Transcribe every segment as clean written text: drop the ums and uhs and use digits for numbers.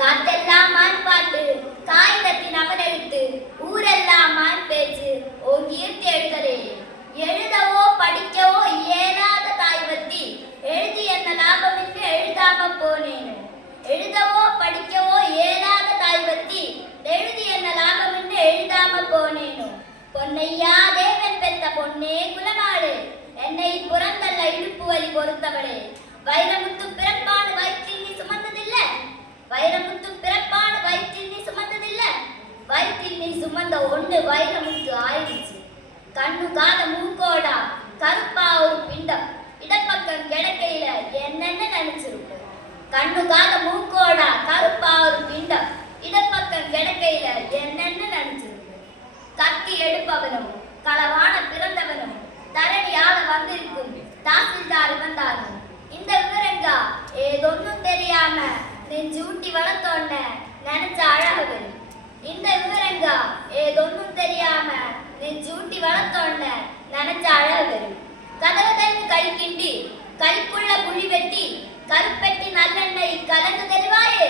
காத்தெல்லாம் மான் பாட்டு காகிதத்தின் அவலெழுத்து ஊரெல்லாம் மான் பேச்சு ஓங்கீர்த்தி எழுதலே. எழுதவோ படிக்கவோ இயலாத தாய் பத்தி எழுதி என்ன லாபமின்றி எழுதாம போனேன். எழுதவோ படிக்கவோ இயலாத தாய் பத்தி எழுதி என்ன லாபமின்றி எழுதாம போனேனோ. பொன்னையா தேவன் பெத்த பொன்னே குலநாடு என்னை புறந்தல்ல இடுப்பு வலி பொறுத்தவளே. வைரமுத்து பிறப்பாடு வயிற்றில் நீ சுமந்ததில்ல, வைரமுத்து பிறப்பாடு வயிற்றில் நீ சுமந்ததில்ல. வயிற்றில் நீ சுமந்த ஒண்ணு வைரமுத்து ஆயிடுச்சு. கண்ணு காத மூக்கோடா கருப்பா ஒரு பிண்டம் இடப்பக்கம் கிடக்கையில என்னென்ன நினைச்சிருக்கும். கண்ணு காத மூக்கோடா கருப்பா ஒரு பிண்டம் இடப்பக்கம் கிடக்கையில என்னென்ன நினைச்சிருக்கும். கத்தி எடுப்பவனும் களவான பிறந்தவனும் தரணியால வந்திருக்கும் தாசில்தார் வந்தாலும் இந்த விவரங்கா ஏதொன்னும் தெரியாம நெஞ்சூட்டி வளர்த்தோன்ன நினைச்ச அழகு. இந்த விவரங்கா ஏதொன்னும் தெரியாம நெஞ்சூட்டி வளர்த்தோன்ன நினைச்ச அழகு. கதவதன் கழிக்கிண்டி கழிக்குள்ள குழி வெட்டி கருப்பெட்டி நல்லெண்ணெய் கலந்து தருவாயே.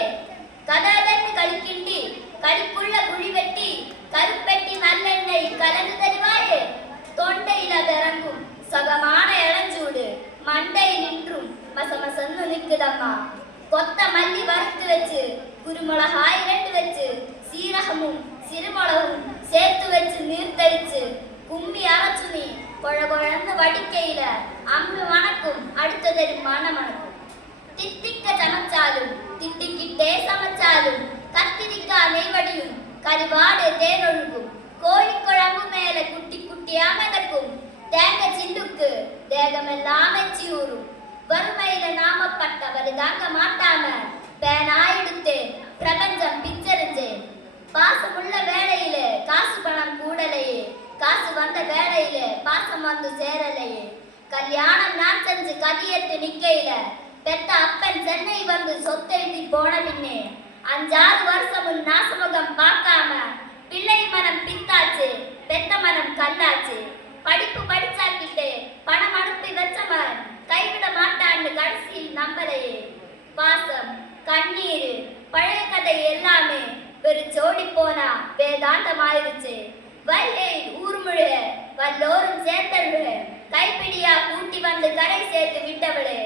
கதவதன் கழிக்கிண்டி கழிக்குள்ள குழி வெட்டி கருப்பெட்டி நல்லெண்ணெய் கலந்து தருவாயே. தொண்டையில இறங்கும் சகமான இளஞ்சூடு மண்டை நின்றும் மசமசன்னு நிக்குதம்மா. கொத்த மல்லி வறுத்து வச்சு குருமிளகாய் 2 வச்சு சீரகமும் சிறுமிளகும் சேர்த்து வச்சு நீர் தெளிச்சு கும்பி அரைச்சுனி கொழ கொழந்து வடிக்கையில அம்பு மணக்கும் அடுத்ததொரு மணக்கும். தித்திக்க சமைச்சாலும் திட்டிக்கிட்டே சமைச்சாலும் கத்திரிக்காய் நெய்வடியும் கரிவாடு தேனொழுகும். கோழி குழம்பு மேல குட்டி குட்டியா மிதக்கும். தேங்காய் சில்லுக்கு தேகமெல்லாம் எச்சி ஊறும். வறுமையில நாமப்பட்டவர் தாங்க மாட்டாம பேனாயிடுத்து பிரபஞ்சம் பிச்சரிஞ்சேன். பாசமுள்ள வேலையில காசு பணம் கூடலையே, காசு வந்த வேலையில பாசம் வந்து சேரலையே. கல்யாணம் நான் செஞ்சு கதியெட்டு நிக்கையில பெத்த அப்பன் சென்னை வந்து சொத்தெழுதி போன பின்னே 5-6 வருஷமும் நாசமுகம் பார்க்காம பிள்ளை மனம் பித்தாச்சு பெத்த மனம் கல்லாச்சு. படிப்பு படிச்சாக்கிட்டு பணம் அனுப்பி வச்சவன் கைவிட மாட்டான்னு கடைசியில் நம்பலையே. பாசம் கண்ணீர் பழைய கதை எல்லாமே வெறிச்சோடி போனா வேதாந்தம் ஆயிருச்சு. வைகை ஊர்முழு வல்லோரும் சேர்த்தவளே கைப்பிடியா கூட்டி வந்து கரை சேர்த்து விட்டவளே.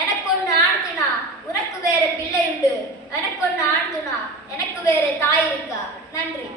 எனக்கொன்னு ஆழ்த்துனா உனக்கு வேற பிள்ளை உண்டு, எனக்கொன்னு ஆழ்த்துனா எனக்கு வேற தாய் இருக்கா. நன்றி.